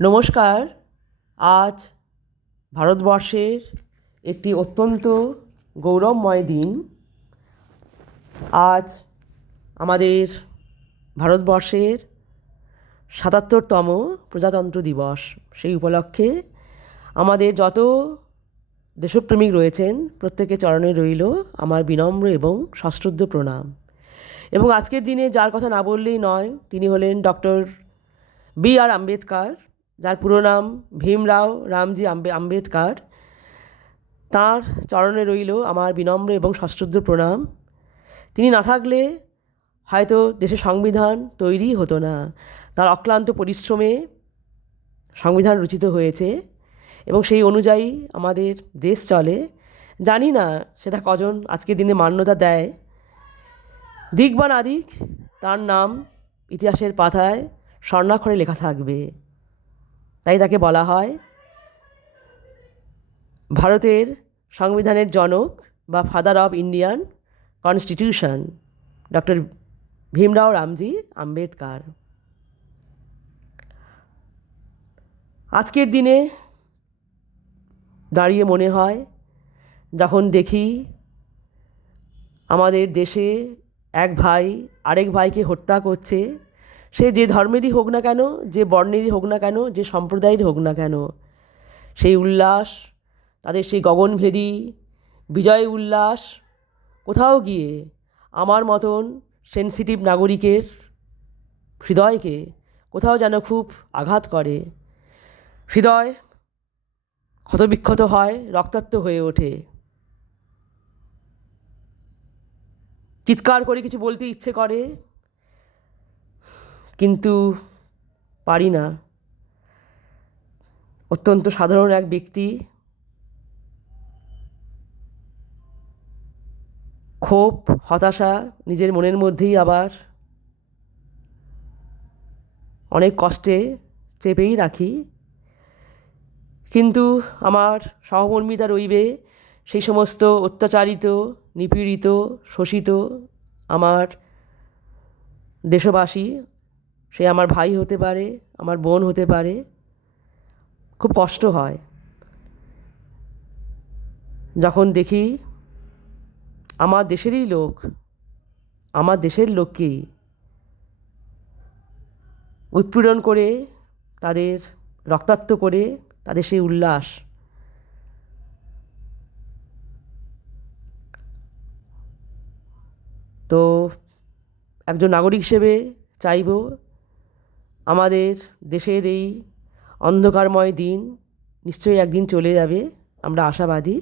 নমস্কার। আজ ভারতবর্ষের একটি অত্যন্ত গৌরবময় দিন। আজ আমাদের ভারতবর্ষের ৭৭তম প্রজাতন্ত্র দিবস। সেই উপলক্ষে আমাদের যত দেশপ্রেমিক রয়েছেন প্রত্যেকের চরণে রইল আমার বিনম্র এবং সশ্রদ্ধ প্রণাম। এবং আজকের দিনে যার কথা না বললেই নয়, তিনি হলেন ডক্টর বি.আর. আম্বেদকর, যার পুরো নাম ভীমরাও রামজি আম্বেদকর। তাঁর চরণে রইল আমার বিনম্র এবং সশ্রদ্ধ প্রণাম। তিনি না থাকলে হয়তো দেশের সংবিধান তৈরিই হতো না। তার অক্লান্ত পরিশ্রমে সংবিধান রচিত হয়েছে এবং সেই অনুযায়ী আমাদের দেশ চলে। জানি না সেটা কজন আজকের দিনে মান্যতা দেয়। দিক বা না দিক, তার নাম ইতিহাসের পাতায় স্বর্ণাক্ষরে লেখা থাকবে। তাই তাকে বলা হয় ভারতের সংবিধানের জনক বা father of Indian constitution, doctor Bhimrao Ramji Ambedkar. আজকের দিনে দাঁড়িয়ে মনে হয়, যখন দেখি আমাদের দেশে এক ভাই আরেক ভাইকে হত্যা করছে, সে যে ধর্মেরই হোক না কেন, যে বর্ণেরই হোক না কেন, যে সম্প্রদায়ের হোক না কেন, সেই উল্লাস, তাদের সেই গগনভেদী বিজয় উল্লাস কোথাও গিয়ে আমার মতন সেনসিটিভ নাগরিকের হৃদয়কে কোথাও যেন খুব আঘাত করে। হৃদয় ক্ষতবিক্ষত হয়, রক্তাক্ত হয়ে ওঠে। চিৎকার করে কিছু বলতে ইচ্ছে করে, কিন্তু পারি না। অত্যন্ত সাধারণ এক ব্যক্তি, ক্ষোভ, হতাশা নিজের মনের মধ্যেই আবার অনেক কষ্টে চেপেই রাখি। কিন্তু আমার সহমর্মিতা রইবে সেই সমস্ত অত্যাচারিত, নিপীড়িত, শোষিত আমার দেশবাসী। সে আমার ভাই হতে পারে, আমার বোন হতে পারে। খুব কষ্ট হয় যখন দেখি আমার দেশেরই লোক, আমার দেশের লোককেই উৎপীড়ন করে, তাদের রক্তাক্ত করে, তাদের সেই উল্লাস। তো একজন নাগরিক হিসেবে চাইব আমাদের দেশের এই অন্ধকারময় দিন নিশ্চয়ই একদিন চলে যাবে। আমরা আশাবাদী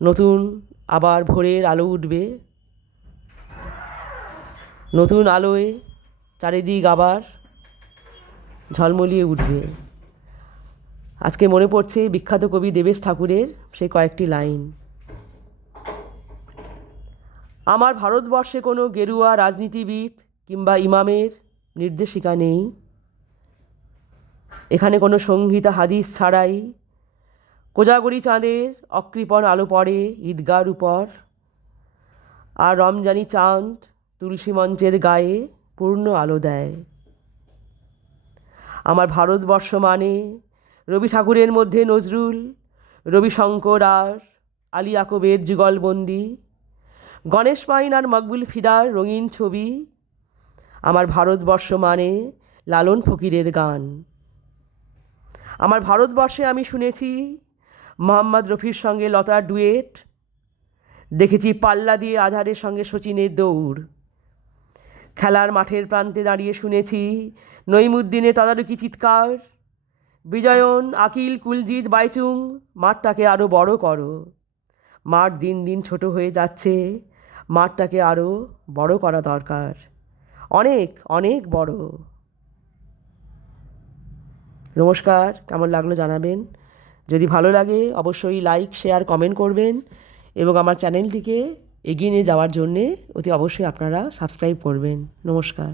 নতুন আবার ভোরের আলো উঠবে, নতুন আলোয় চারিদিক আবার ঝলমলিয়ে উঠবে। আজকে মনে পড়ছে বিখ্যাত কবি দেবেশ ঠাকুরের সেই কয়েকটি লাইন। আমার ভারতবর্ষে কোনো গেরুয়া রাজনীতিবিদ কিংবা ইমামের নির্দেশিকা নেই। এখানে কোনো সংহিতা হাদিস ছাড়াই কোজাগরি চাঁদের অকৃপণ আলো পড়ে ঈদগার উপর, আর রমজানি চাঁদ তুলসী মঞ্চের গায়ে পূর্ণ আলো দেয়। আমার ভারতবর্ষ মানে রবি ঠাকুরের মধ্যে নজরুল, রবিশঙ্কর আর আলী আকবের যুগলবন্দি, গণেশ পাইন আর মকবুল ফিদার রঙিন ছবি। আমার ভারতবর্ষ মানে লালন ফকিরের গান। আমার ভারতবর্ষে আমি শুনেছি মোহাম্মদ রফির সঙ্গে লতার ডুয়েট, দেখেছি পাল্লা দিয়ে আজহারের সঙ্গে শচীনের দৌড়, খেলার মাঠের প্রান্তে দাঁড়িয়ে শুনেছি নঈমুদ্দিনের তদারকি চিৎকার, বিজয়ন, আকিল, কুলজিৎ, বাইচুং, মাঠটাকে আরও বড় করো। মাঠ দিন দিন ছোট হয়ে যাচ্ছে, মাঠটাকে আরও বড় করা দরকার, অনেক অনেক বড়। নমস্কার। কেমন লাগলো জানাবেন। যদি ভালো লাগে অবশ্যই লাইক, শেয়ার, কমেন্ট করবেন এবং আমার চ্যানেলটিকে এগিয়ে নিয়ে যাওয়ার জন্যে অতি অবশ্যই আপনারা সাবস্ক্রাইব করবেন। নমস্কার।